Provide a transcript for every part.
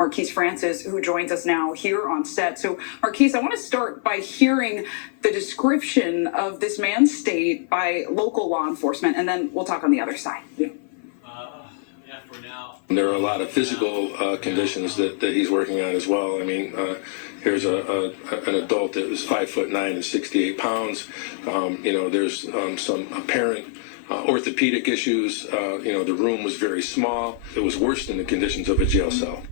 Marquise Francis, who joins us now here on set. So, Marquise, I want to start by hearing the description of this man's state by local law enforcement, and then we'll talk on the other side. Yeah. There are a lot of physical conditions that he's working on as well. I mean, here's an adult that was 5'9" and 68 pounds. There's some apparent orthopedic issues. The room was very small. It was worse than the conditions of a jail cell.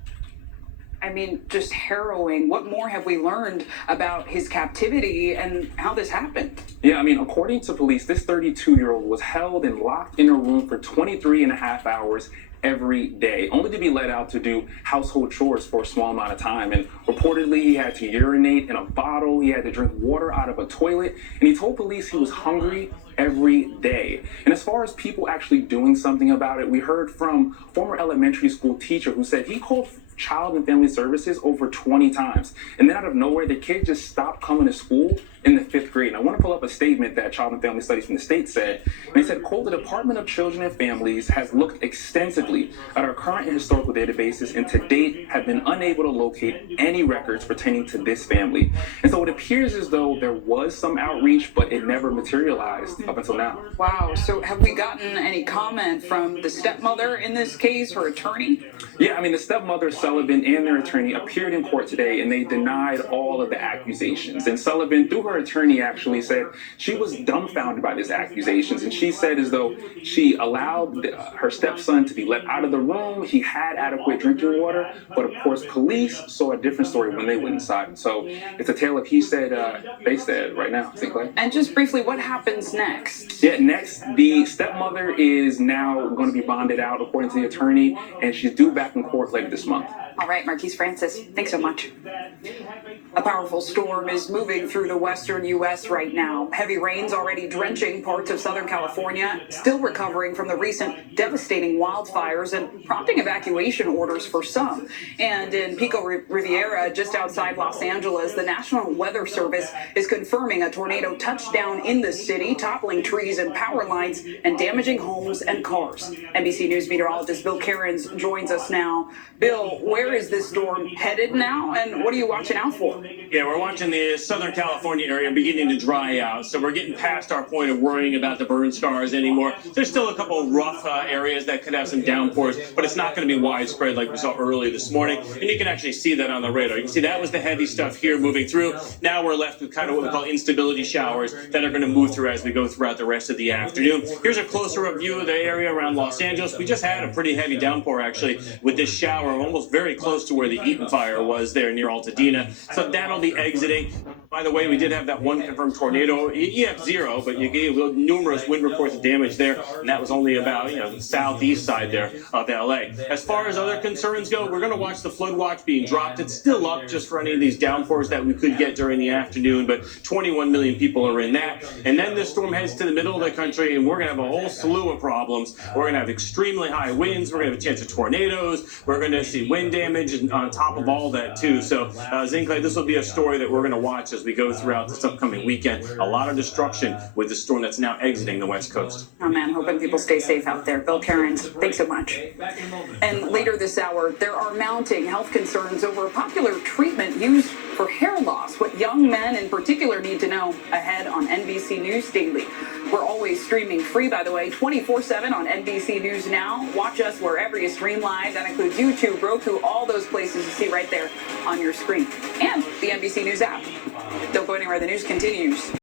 I mean, just harrowing. What more have we learned about his captivity and how this happened? Yeah, I mean, according to police, this 32-year-old was held and locked in a room for 23 and a half hours every day, only to be let out to do household chores for a small amount of time. And reportedly, he had to urinate in a bottle, he had to drink water out of a toilet, and he told police he was hungry every day. And as far as people actually doing something about it, we heard from former elementary school teacher who said he called Child and Family Services over 20 times. And then out of nowhere, the kid just stopped coming to school in the 5th grade. And I want to pull up a statement that Child and Family Studies from the state said. And they said, quote, "The Department of Children and Families has looked extensively at our current and historical databases and to date have been unable to locate any records pertaining to this family." And so it appears as though there was some outreach, but it never materialized up until now. Wow. So have we gotten any comment from the stepmother in this case, her attorney? Yeah, I mean, the stepmother, Sullivan, and their attorney appeared in court today, and they denied all of the accusations. And Sullivan, through her attorney, actually said she was dumbfounded by these accusations. And she said as though she allowed her stepson to be let out of the room. He had adequate drinking water. But of course, police saw a different story when they went inside. So it's a tale of he said, they said right now. Sinclair? And just briefly, what happens next? Yeah, next, the stepmother is now going to be bonded out, according to the attorney, and she's due back in court later this month. All right, Marquise Francis, thanks so much. A powerful storm is moving through the western U.S. right now. Heavy rains already drenching parts of Southern California, still recovering from the recent devastating wildfires and prompting evacuation orders for some. And in Pico Riviera, just outside Los Angeles, the National Weather Service is confirming a tornado touched down in the city, toppling trees and power lines and damaging homes and cars. NBC News meteorologist Bill Cairns joins us now. Bill, where is this storm headed now, and what are you watching out for? Yeah, we're watching the Southern California area beginning to dry out, so we're getting past our point of worrying about the burn scars anymore. There's still a couple of rough areas that could have some downpours, but it's not going to be widespread like we saw early this morning, and you can actually see that on the radar. You can see that was the heavy stuff here moving through. Now we're left with kind of what we call instability showers that are going to move through as we go throughout the rest of the afternoon. Here's a closer view of the area around Los Angeles. We just had a pretty heavy downpour, actually, with this shower almost very close to where the Eaton fire was there near Altadena. So that'll be exiting. By the way, we did have that one confirmed tornado, EF0, but you gave numerous wind reports of damage there, and that was only about, the southeast side there of LA. As far as other concerns go, we're going to watch the flood watch being dropped. It's still up just for any of these downpours that we could get during the afternoon, but 21 million people are in that. And then this storm heads to the middle of the country, and we're going to have a whole slew of problems. We're going to have extremely high winds. We're going to have a chance of tornadoes. We're going to see wind damage on top of all that, too. So, Zinclay, this will be a story that we're going to watch as we go throughout this upcoming weekend. A lot of destruction with the storm that's now exiting the West Coast. Oh, man, hoping people stay safe out there. Bill Cairns, thanks so much. And later this hour, there are mounting health concerns over a popular treatment used for hair loss. What young men in particular need to know ahead on NBC News Daily. We're always streaming free, by the way, 24/7 on NBC News Now. Watch us wherever you stream live. That includes YouTube, Roku, all those places you see right there on your screen. And the NBC News app. Don't go anywhere. The news continues.